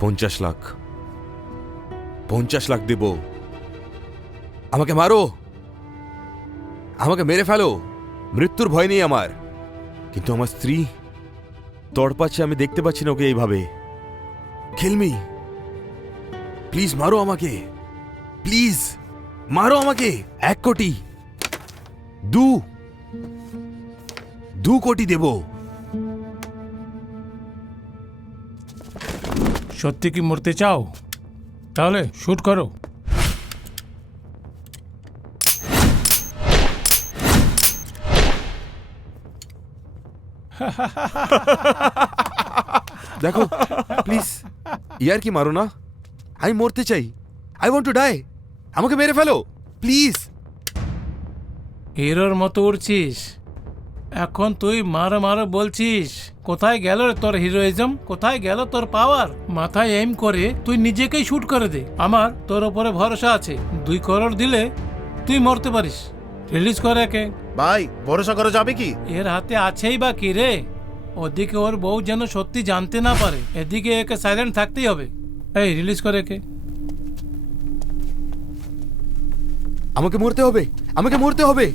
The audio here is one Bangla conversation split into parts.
50 লাখ, 50 লাখ দেব। আমাকে মারো, আমাকে মেরে ফেলো, মৃত্যুর ভয় নেই আমার। কিন্তু আমার স্ত্রী তড়পাচ্ছে, আমি দেখতে পাচ্ছি না ওকে এইভাবে। কিল মি, প্লিজ মারো আমাকে, প্লিজ মারো আমাকে। 1 কোটি, 2 কোটি দেব। সত্যি কি মরতে চাও? তাহলে শুট করো। দেখো প্লিজ, ইয়ার কি মারো না, আমি মরতে চাই, আই ওয়ান্ট টু ডাই, আমাকে মেরে ফেলো প্লিজ। হিরোর মতো উড়ছিস, এখন তুই মারো মারো বলছিস। কোথায় গেল রে তোর হিরোইজম? কোথায় গেল তোর পাওয়ার? মাথায় এম করে তুই নিজেকেই শুট করে দে। আমার তোর উপরে ভরসা আছে, 2 করোড় দিলে তুই মরতে পারিস। রিলিজ করে একে। ভাই ভরসা করা যাবে কি? এর হাতে আছেই বা কি রে? ওদিকে ওর বউ যেন সত্যি জানতে না পারে, এদিকে একে সাইলেন্ট থাকতেই হবে। এই রিলিজ করে একে। আমাকে মরতে হবে, আমাকে মরতে হবে।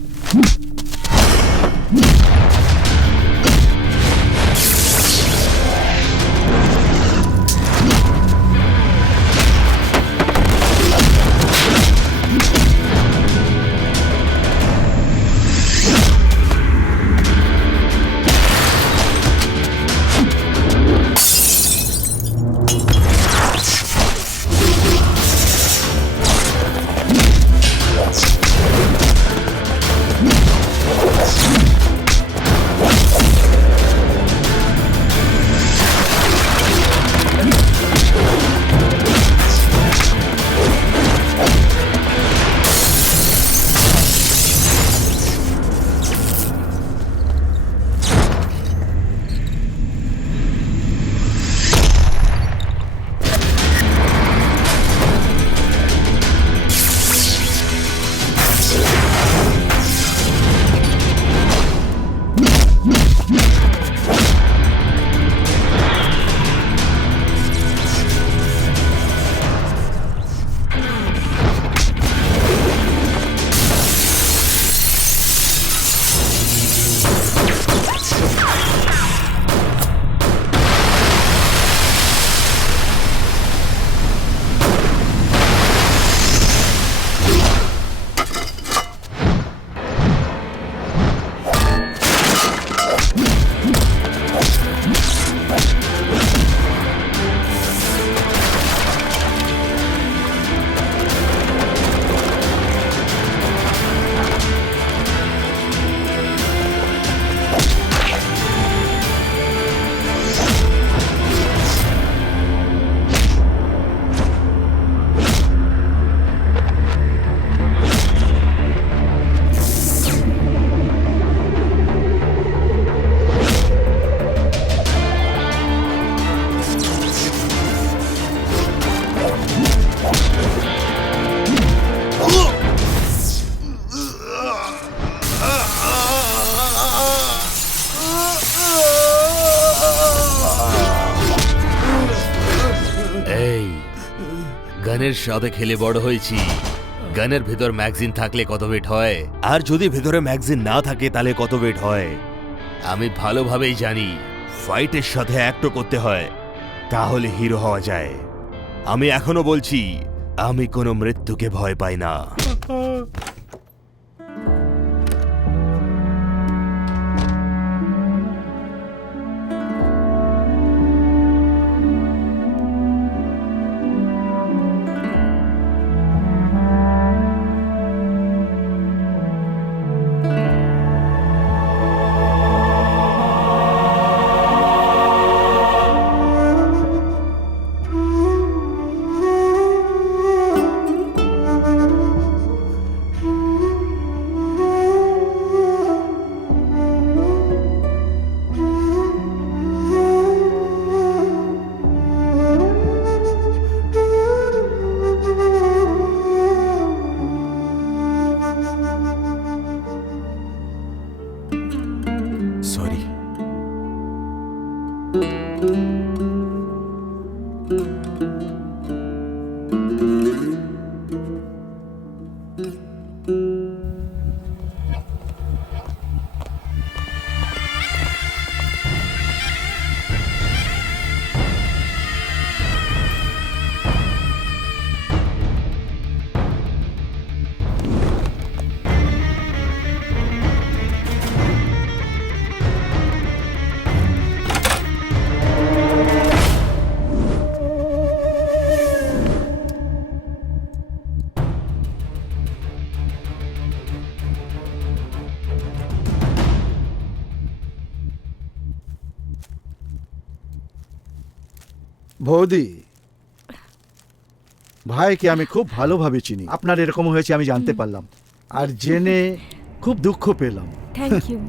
গানের সাথে খেলে বড় হয়েছি। গানের ভেতর ম্যাগজিন থাকলে কত ওয়েট হয়, আর যদি ভেতরে ম্যাগজিন না থাকে তাহলে কত ওয়েট হয়। আমি ভালোভাবেই জানি ফাইটের সাথে অ্যাক্টও করতে হয়, তাহলে হিরো হওয়া যায়। আমি এখনো বলছি, আমি কোনো মৃত্যুকে ভয় পাই না। সরি। বৌদি, ভাইকে আমি খুব ভালোভাবে চিনি। আপনার এরকম হয়েছে আমি জানতে পারলাম, আর জেনে খুব দুঃখ পেলাম। Thank you.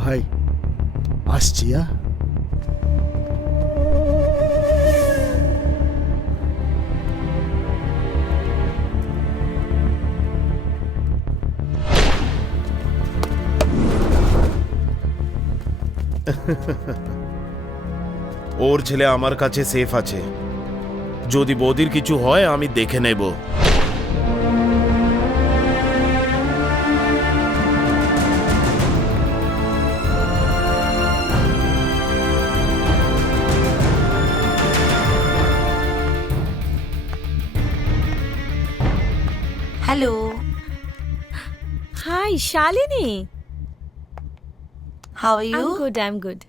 ভাই আসছি। ওর ছেলে আমার কাছে সেফ আছে। যদি বৌদির কিছু হয় আমি দেখে নেব। Hello, hi Shalini. How are you? I am good.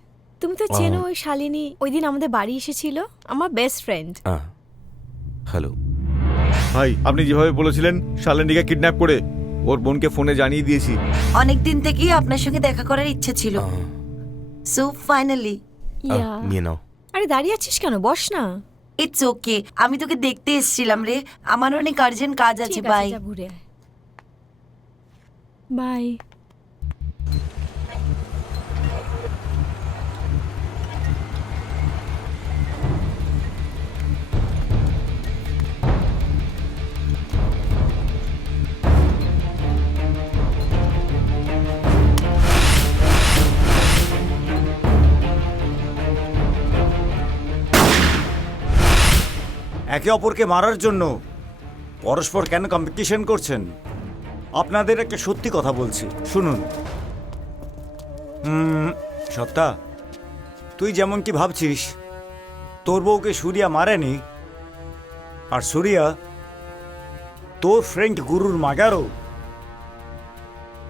তুমি তো চেনো ওই শালিনী, ওই দিন আমাদের বাড়ি এসেছিল, আমার বেস্ট ফ্রেন্ড। হ্যালো। ভাই, আপনি যেভাবে বলেছিলেন শালিনীকে কিডন্যাপ করে ওর বোনকে ফোনে জানিয়ে দিয়েছি। অনেক দিন থেকেই আপনার সঙ্গে দেখা করার ইচ্ছে ছিল। So finally. ইয়া, নিয়ে নাও। আরে দাঁড়িয়ে আছিস কেন, বস না। ইটস ওকে, আমি তোকে দেখতে এসেছিলাম রে। আমার অনেক আর্জেন্ট কাজ আছে। ঠিক বাই। যা ঘুরে আয়। বাই। একে অপরকে মারার জন্য পরস্পর কেন কম্পিটিশন করছেন? আপনাদের একটা সত্যি কথা বলছি, শুনুন। সত্তা, তুই যেমন কি ভাবছিস তোর বউকে সুরিয়া মারেনি, আর সুরিয়া তোর ফ্রেন্ড গুরুর মাগারও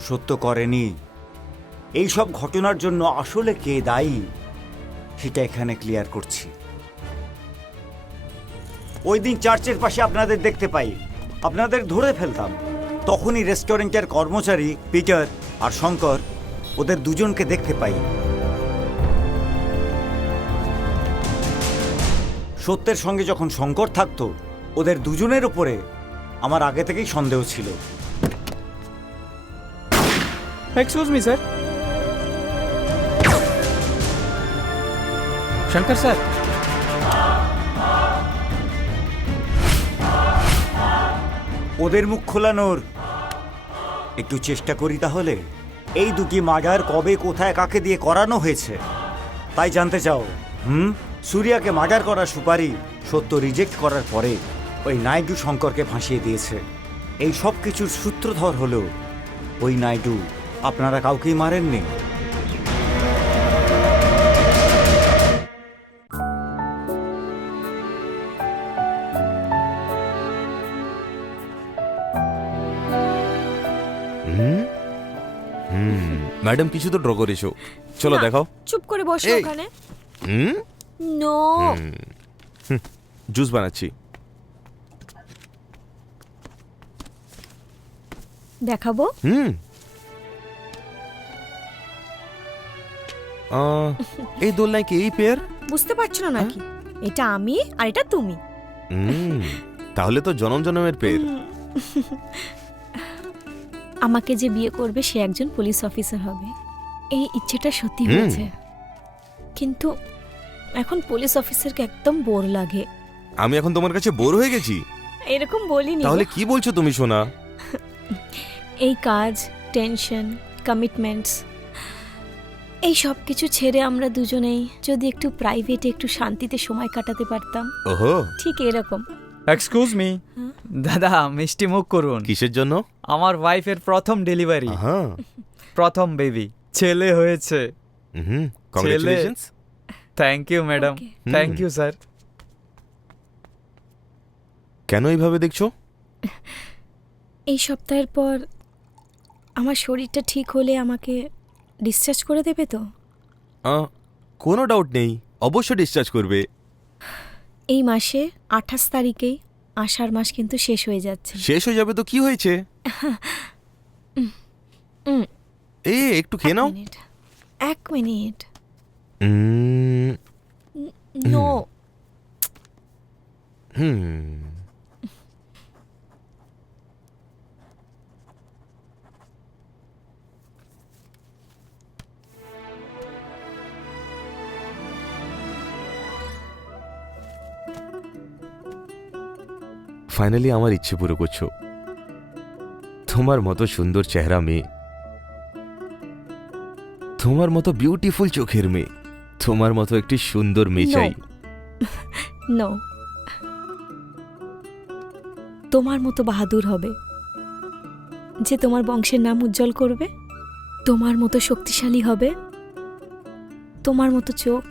সত্য করেনি। এই সব ঘটনার জন্য আসলে কে দায়ী সেটা এখানে ক্লিয়ার করছি। ওই দিন চার্চের পাশে আপনাদের দেখতে পাই, আপনাদের ধরে ফেলতাম। তখনই রেস্টুরেন্টের কর্মচারী পিটার আর শঙ্কর ওদের দুজনকে দেখতে পাই। সত্যের সঙ্গে যখন শঙ্কর থাকতো, ওদের দুজনের উপরে আমার আগে থেকেই সন্দেহ ছিল। Excuse me sir. Shankar sir. ওদের মুখ খোলানোর একটু চেষ্টা করি তাহলে। এই দুটি মার্ডার কবে কোথায় কাকে দিয়ে করানো হয়েছে তাই জানতে চাও? সুরিয়াকে মার্ডার করার সুপারি সত্য রিজেক্ট করার পরে ওই নাইডু শঙ্করকে ফাঁসিয়ে দিয়েছে। এই সব কিছুর সূত্রধর হলো ওই নাইডু। আপনারা কাউকেই মারেননি। ম্যাডাম কিছু তো ড্র করেছো, চলো না, দেখাও। চুপ করে বসো এই। ওখানে। হুম, নো। জুস বানাচ্ছি। দেখাবো? এই দোলনায় কি এই পেয়ার? বুঝতে পারছো না নাকি? এটা আমি আর এটা তুমি। তাহলে তো জনম জনমের পেয়ার। আমাকে যে বিয়ে করবে সে একজন পুলিশ অফিসার হবে, এই ইচ্ছেটা সত্যি হয়েছে। কিন্তু এখন পুলিশ অফিসারকে একদম বোর লাগে। আমি এখন তোমার কাছে বোর হয়ে গেছি? এরকম বলিনি। তাহলে কি বলছো তুমি সোনা? এই কাজ, টেনশন, কমিটমেন্টস, এই সব কিছু ছেড়ে আমরা দুজনেই যদি একটু প্রাইভেটে একটু শান্তিতে সময় কাটাতে পারতাম। ওহো, ঠিক এরকম। Excuse me. দাদা মিষ্টি মুখ করুন। কিসের জন্য? আমার ওয়াইফের প্রথম ডেলিভারি, হ্যাঁ, প্রথম বেবি, ছেলে হয়েছে। Congratulations. Thank you madam, Okay. Thank you sir. কেন এইভাবে দেখছো? এই সপ্তাহের পর আমার শরীরটা ঠিক হলে আমাকে ডিসচার্জ করে দেবে তো? কোনো ডাউট নেই, অবশ্যই ডিসচার্জ করবে। এই মাসে 28 তারিখেই, আষাঢ় মাস কিন্তু শেষ হয়ে যাচ্ছে। শেষ হয়ে যাবে তো কি হয়েছে? একটু খেয়ে নাও। এক মিনিট। উম, নো। ফাইনালি আমার ইচ্ছে পুরো করছো। তোমার মতো সুন্দর চেহারা মেয়ে, তোমার মতো বিউটিফুল চোখের মেয়ে, তোমার মতো একটি সুন্দর মেয়ে No. চাই। নো। তোমার মতো বাহাদুর হবে, যে তোমার বংশের নাম উজ্জ্বল করবে। তোমার মতো শক্তিশালী হবে, তোমার মতো চোখ,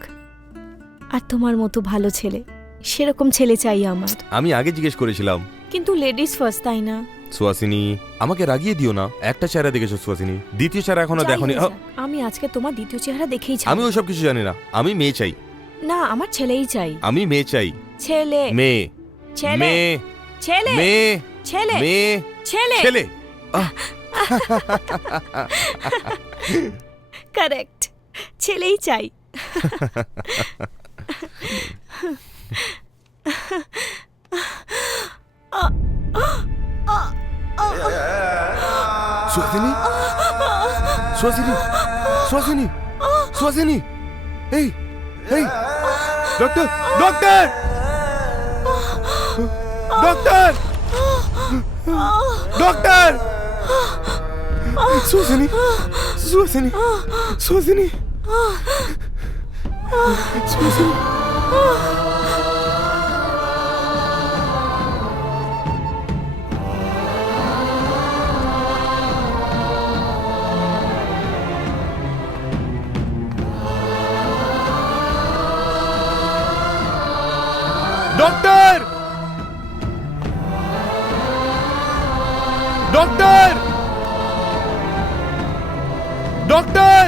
আর তোমার মতো ভালো ছেলে। সেরকম ছেলে চাই আমার। আমি আগে জিজ্ঞেস করেছিলাম। কিন্তু লেডিস ফার্স্ট, তাই না? সুহাসিনী, আমাকে রাগিয়ে দিও না। একটা চেহারা দেখেছো সুহাসিনী, দ্বিতীয় চেহারা এখনো যাই দেখোনি। হয়ে যাক, আমি আজকে তোমার দ্বিতীয় চেহারা দেখেই ছাড়ব। আমি ওসব কিছু জানি না, আমি মেয়ে চাই। না, আমার ছেলেই চাই। আমি মেয়ে চাই। ছেলে। মেয়ে ছেলে। মেয়ে ছেলে। মেয়ে ছেলে। মেয়ে ছেলে। ছেলে। কারেক্ট, ছেলেই চাই। সুহাসিনী, সুহাসিনী, সুহাসিনী, সুহাসিনী, এই এই doctor, doctor, doctor, doctor, Suhasini, Suhasini, Suhasini, Suhasini. Doctor, doctor, doctor.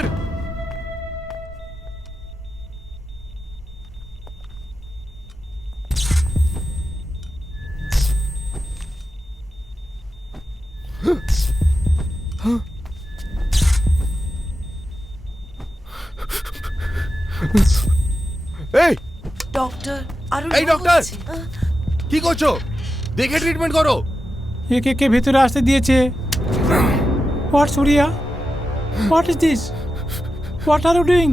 এই ডক্টর আরো এই ডক্টর, কি করছো? দেখে ট্রিটমেন্ট করো। একে কে ভেতরে আসতে দিয়েছে? What Suriya? What is this? What are you doing?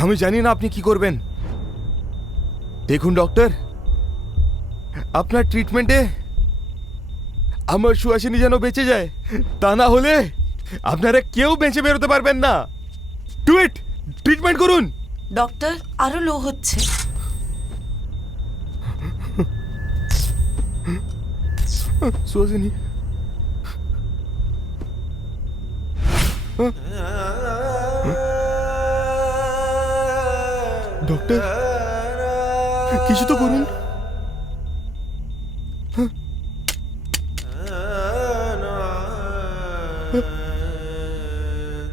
আমি জানি না আপনি কি করবেন। দেখুন ডক্টর, আপনার ট্রিটমেন্টে আমার সুহাসিনী যেন বেঁচে যায়, তা না হলে আপনারা কেউ বেঁচে বেরোতে পারবেন না। ডু ইট, ট্রিটমেন্ট করুন। ডক্টর আরো লো হচ্ছে। সুহাসিনী, ডক্টর কিছু তো করুন।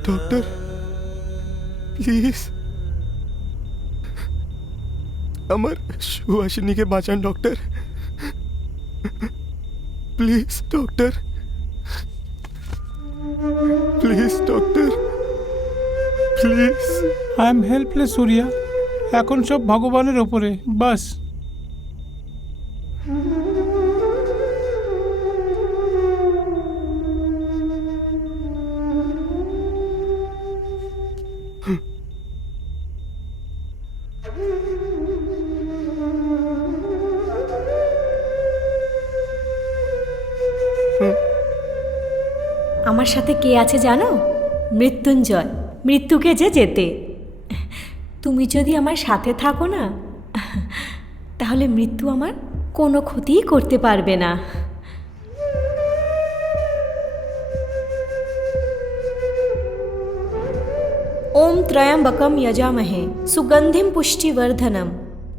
ডক্টর প্লিজ আমার সুহাসিনীকে বাঁচান doctor, please doctor, please doctor, please. I am helpless Suriya. এখন সব ভগবানের ওপরে, বাস। আমার সাথে কে আছে জানো? মৃত্যুঞ্জয়, মৃত্যুকে যে যেতে। তুমি যদি আমার সাথে থাকো না, তাহলে মৃত্যু আমার কোনো ক্ষতিই করতে পারবে না। ওম ত্রয়ম্বকম যজামহে সুগন্ধিম পুষ্টিবর্ধনম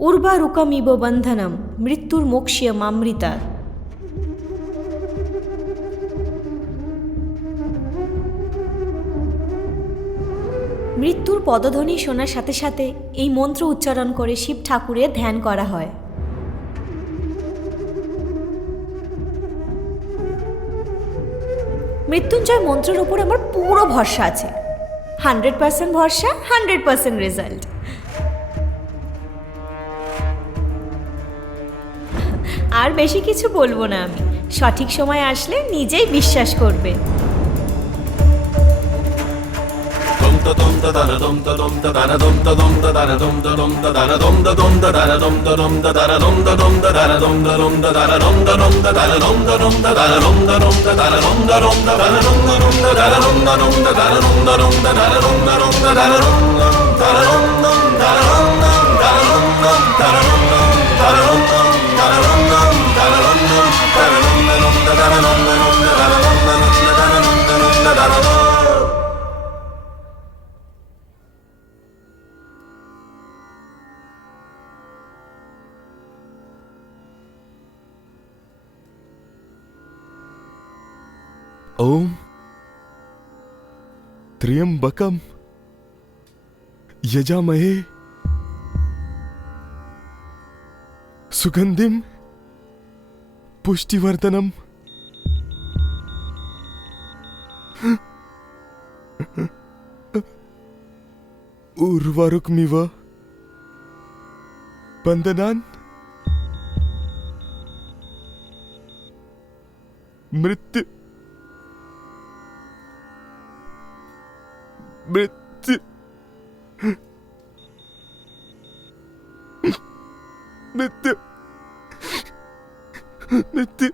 উর্বারুকমিব বন্ধনম মৃত্যুর মোক্ষ্যমামৃতাৎ। মৃত্যুর পদধ্বনি শোনার সাথে সাথে এই মন্ত্র উচ্চারণ করে শিব ঠাকুরের ধ্যান করা হয়। মৃত্যুঞ্জয় মন্ত্রের ওপর আমার পুরো ভরসা আছে। 100% ভরসা, 100% রেজাল্ট। আর বেশি কিছু বলবো না আমি, সঠিক সময় আসলে নিজেই বিশ্বাস করবে। ओम त्र्यंबकम यजामहे सुगंधिम पुष्टिवर्धनम उर्वारुकमिव बंदनान मृत्यु मृत्यु मृत्यु मृत्यु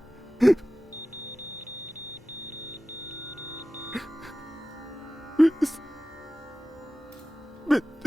मृत्यु